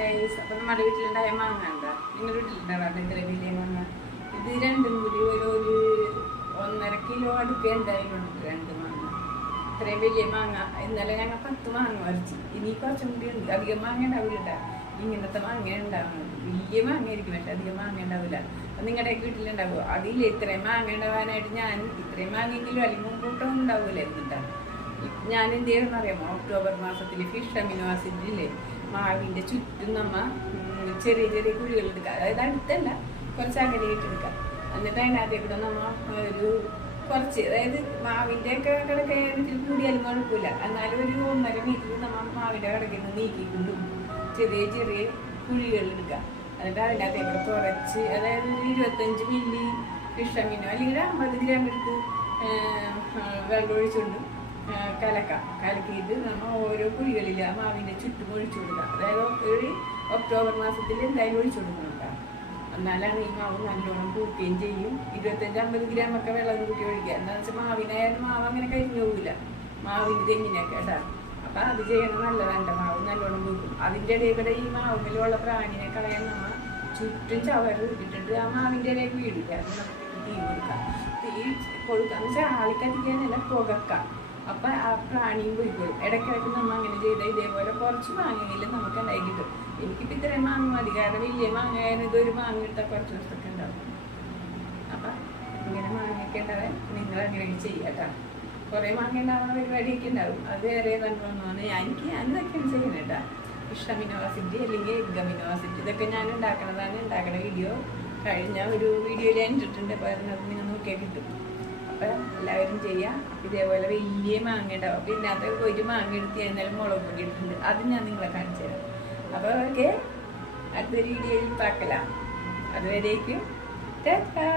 Guys. അപ്പം നമ്മുടെ വീട്ടിലുണ്ടായ മാങ്ങ ഉണ്ടാ, നിങ്ങളുടെ വീട്ടിലുണ്ടാവാറ് ഇത്ര വലിയ മാങ്ങ. ഇത് രണ്ടും കൂടി ഒരു 1.5 കിലോ അടുക്ക എന്തായാലും ഉണ്ട്. 2 മാങ്ങ, ഇത്രയും വലിയ മാങ്ങ. ഇന്നലെ ഞങ്ങൾ 10 മാങ്ങ വരച്ചു. ഇനി കുറച്ചും കൂടി ഉണ്ട്. അധികം മാങ്ങ ഉണ്ടാവില്ല. ഇങ്ങനത്തെ മാങ്ങ ഉണ്ടാവുന്നത് വലിയ മാങ്ങ ആയിരിക്കും, പക്ഷെ അധികം മാങ്ങ ഉണ്ടാവില്ല. അപ്പം നിങ്ങളുടെ വീട്ടിലുണ്ടാവുമോ? അതിൽ ഇത്രയും മാങ്ങ ഉണ്ടാവാനായിട്ട് ഞാൻ ഇത്രയും മാങ്ങയെങ്കിലും അല്ലെങ്കിൽ മുൻകൂട്ടം ഉണ്ടാവില്ല എന്നിട്ടാണ് ഞാൻ എന്ത് ചെയ്യണമെന്ന് അറിയാമോ? ഒക്ടോബർ മാസത്തിൽ ഫിഷ് അമിനോ ആസിഡില്ലേ, മാവിൻ്റെ ചുറ്റും നമ്മ ചെറിയ ചെറിയ കുഴികൾ എടുക്കുക. അതായത് അടുത്തല്ല, കുറച്ച് അകലെയായിട്ട് എടുക്കുക. എന്നിട്ട് അതിനകത്തെ കൂടെ നമ്മ ഒരു കുറച്ച്, അതായത് മാവിൻ്റെ ഒക്കെ കിടക്കയാണെങ്കിൽ കൂടിയാലും കുഴപ്പമില്ല, എന്നാലും ഒരു 1.5 മീറ്റർ നമ്മൾ മാവിൻ്റെ കിടക്കിൽ നിന്ന് നീക്കിക്കൊണ്ടും ചെറിയ ചെറിയ കുഴികൾ എടുക്കുക. എന്നിട്ട് അതിനകത്തെ കൂടെ കുറച്ച്, അതായത് ഒരു 25 മില്ലി ഫിഷ് അമിനോ അല്ലെങ്കിൽ 50 ഗ്രാം എടുത്ത് വെള്ളം ഒഴിച്ചുകൊണ്ട് കലക്കിയിട്ട് നമ്മൾ ഓരോ കുഴികളിൽ ആ മാവിൻ്റെ ചുറ്റും ഒഴിച്ചു കൊടുക്കുക. അതായത് ഒരു ഒക്ടോബർ മാസത്തിൽ എന്തായാലും ഒഴിച്ചു കൊടുക്കണം കേട്ടോ. എന്നാലാണ് ഈ മാവ് നല്ലോണം പൂക്കുകയും ചെയ്യും. 25-50 ഗ്രാം ഒക്കെ വെള്ളം കൂട്ടി ഒഴിക്കുക. എന്താണെന്ന് വെച്ചാൽ മാവിനായാലും മാവ് അങ്ങനെ കരിഞ്ഞു പോകില്ല, മാവിൻ്റെ തെങ്ങിനൊക്കെ കേട്ടോ. അപ്പം അത് ചെയ്യണം നല്ലതാണ്. മാവ് നല്ലോണം പൂക്കും. അതിൻ്റെ ഇടയിൽ കൂടെ ഈ മാവിലുള്ള പ്രാണിനെ കളയാൻ നമ്മൾ ചുറ്റും ചവറ് ഇട്ടിട്ട് ആ മാവിൻ്റെ ഇടയിൽ വീടില്ല. അത് നമുക്ക് തീ കൊടുക്കാം. തീ കൊടുക്കാന്ന് വെച്ചാൽ ആളിക്കത്തിക്കാനല്ല, പുകക്കാം. അപ്പം ആ പ്രാണിയും പോയിക്കോളും. ഇടയ്ക്കിടയ്ക്ക് നമ്മൾ അങ്ങനെ ചെയ്താൽ ഇതേപോലെ കുറച്ച് മാങ്ങയെങ്കിലും നമുക്ക് ഉണ്ടായി കിട്ടും. എനിക്കിപ്പോൾ ഇത്രയും മാങ്ങ മതി, കാരണം വലിയ മാങ്ങ ആയാലും ഇതൊരു മാങ്ങ ഇട്ടാൽ കുറച്ച് ദിവസമൊക്കെ ഉണ്ടാവും. അപ്പം ഇങ്ങനെ മാങ്ങയൊക്കെ ഉണ്ടാവാൻ നിങ്ങൾ അങ്ങനെ ചെയ്യുക കേട്ടോ. കുറേ മാങ്ങ ഉണ്ടാവുന്ന പരിപാടിയൊക്കെ ഉണ്ടാവും. അത് വേറെ കണ്ടുവന്നു എനിക്ക് അതൊക്കെയാണ് ചെയ്യുന്നത് കേട്ടോ. ഫിഷ് അമിനോ ആസിഡ് അല്ലെങ്കിൽ എഗ് അമിനോ ആസിഡ് ഇതൊക്കെ ഞാൻ ഉണ്ടാക്കണതാണ്. ഉണ്ടാക്കണ വീഡിയോ കഴിഞ്ഞ ഒരു വീഡിയോയിൽ ഞാൻ ഇട്ടിട്ടുണ്ട്. അപ്പോൾ അതിനകത്ത് നിങ്ങൾ നോക്കിയാൽ കിട്ടും. അപ്പം എല്ലാവരും ചെയ്യാം. ഇതേപോലെ വലിയ മാങ്ങ ഉണ്ടാവും. അപ്പോൾ ഇതിനകത്ത് ഒരു മാങ്ങ എടുത്ത് കഴിഞ്ഞാൽ മുളക് പൊടി ഇട്ടിട്ടുണ്ട്. അത് ഞാൻ നിങ്ങളെ കാണിച്ചു തരാം. അപ്പോൾ ഓക്കെ, അടുത്തൊരു വീഡിയോയിൽ പാക്കലാം. അതുവരേക്കും ടാറ്റാ.